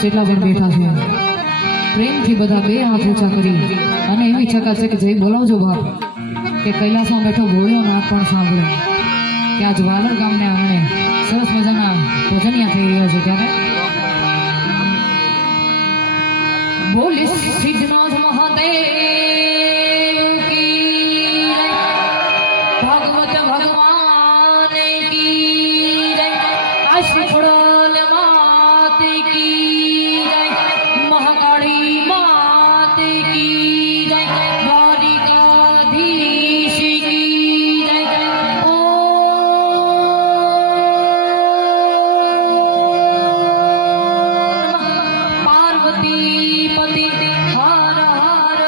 જેટલા પણ બેઠા છે પ્રેમથી બધા બે હાથ ઊંચા કરી અને એવી ચકાચક જઈ બોલાવજો બાપ કે કૈલાસમાં બેઠો ભોળિયો નાથ પણ સાંભળે કે આજ વાલર ગામને આંગણે સરસ મજાના ભજનિયા થઈ રહ્યા છે ત્યારે બોલી સિદ્ધનાથ મહાદેવ કી ભગવત ભગવાન કી જય આશી ખોડલ માત કી જય મહાકાળી માત કી જય દ્વારિકાધીશ કી જય પાર્વતી પતિ હર હર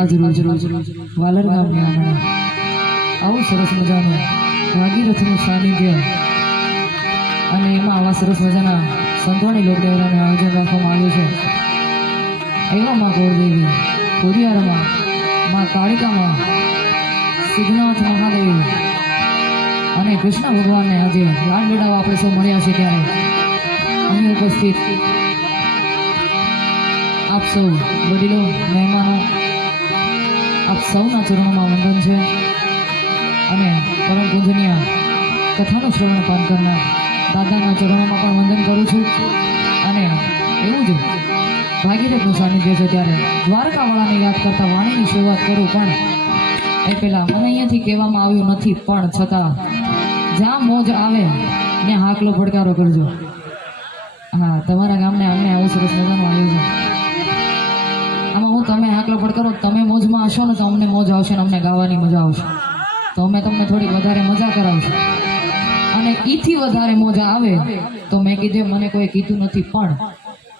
આજ રોજ વાલર ગામની આંગણે આવું સરસ મજાનું ભાગીરથનું સાનિધ્ય અને એમાં આવા સરસ મજાના સંતોની લોકદેવરાને આયોજન રાખવામાં આવ્યું છે એવા માં ગોળદેવી ખોડિયારમાં માં કાળિકામાં સિદ્ધનાથ મહાદેવ અને કૃષ્ણ ભગવાનને આજે લાડ લડાવવા આપણે સૌ મળ્યા છે ત્યારે અહીં ઉપસ્થિત આપ સૌ વડીલો મહેમાનો આપ સૌના ચરણોમાં વંદન છે અને પરમ પૂજનીય કથાનું શ્રવણ પાન કરનાર દાદાના ચરણોમાં પણ વંદન કરું છું અને એવું જ ભાગીરથનું સાનિધ્ય છે ત્યારે દ્વારકાવાળાને યાદ કરતા વાણીની શરૂઆત કરું પણ એ પહેલાં મને અહીંયાથી કહેવામાં આવ્યું નથી પણ છતાં જ્યાં મોજ આવે ત્યાં હાકલો પડકારો કરજો. હા, તમારા ગામને આંગણે આવું સરસ મજાનું આયોજન આમાં હું તમે હાકલો પડકારો તમે મોજમાં હશો ને તો અમને મોજ આવશે ને અમને ગાવાની મજા આવશે તો અમે તમને થોડીક વધારે મજા કરાવશું અને ઈથી વધારે મોજ આવે તો મેં કીધું મને કોઈ કીધું નથી પણ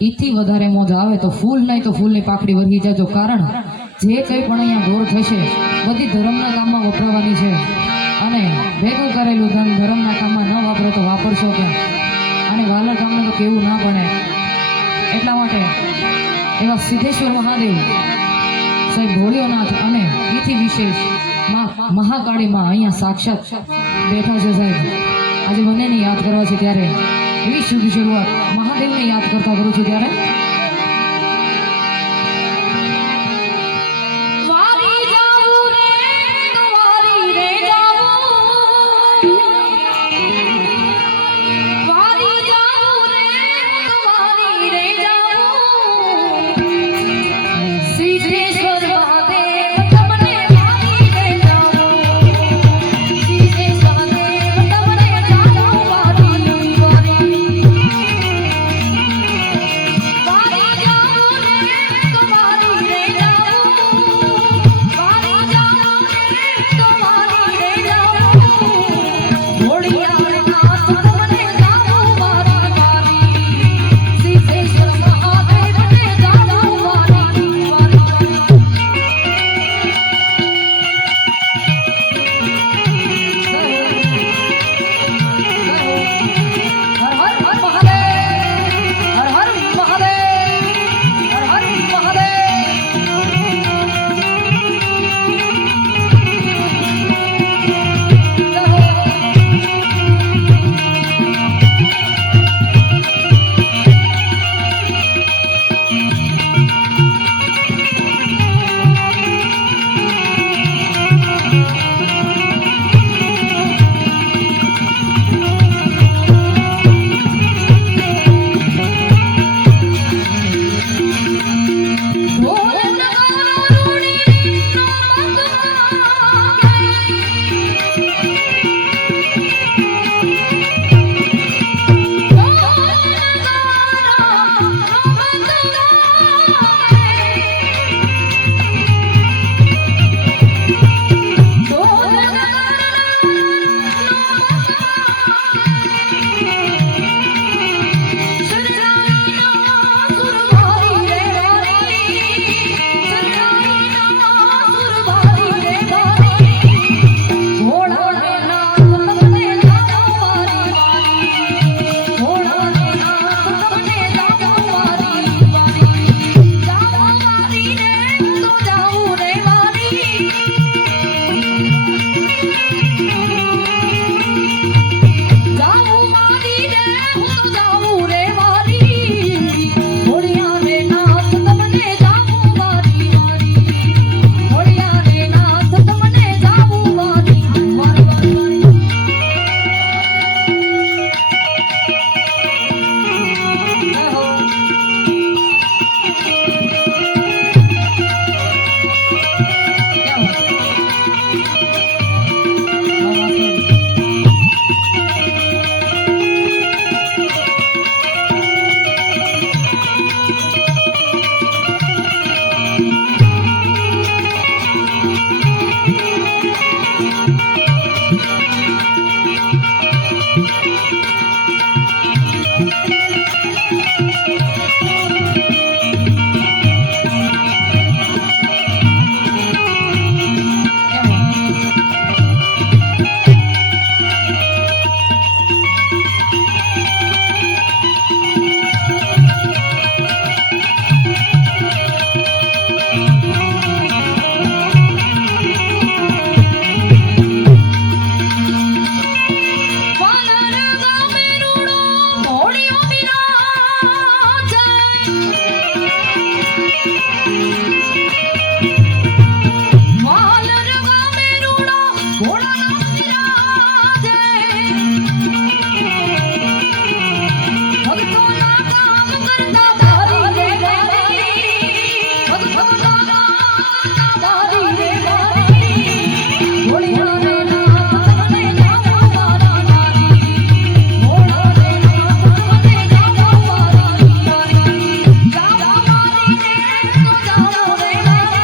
ઈથી વધારે મોજ આવે તો ફૂલ નહીં તો ફૂલની પાકડી વરગી જાજો કારણ જે કંઈ પણ અહીંયા ગોળ થશે બધી ધર્મના કામમાં વપરાવાની છે અને ભેગું કરેલું ધન ધર્મના કામમાં ન વાપરો તો વાપરશો ક્યાં અને વાલર ગામને તો કેવું ના બને એટલા માટે એવા સિદ્ધેશ્વર મહાદેવ સાહેબ ભોળિયોનાથ અને ઈથી વિશેષ મહાકાળીમાં અહીંયા સાક્ષાત બેઠા છે સાહેબ આજે બંનેને યાદ કરવા છે ત્યારે એવી શુભ શરૂઆત મહાદેવને યાદ કરતા કરું છું ત્યારે Bye. જાવા મારી ને તો જાવા રે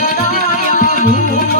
ડાયા ભૂલો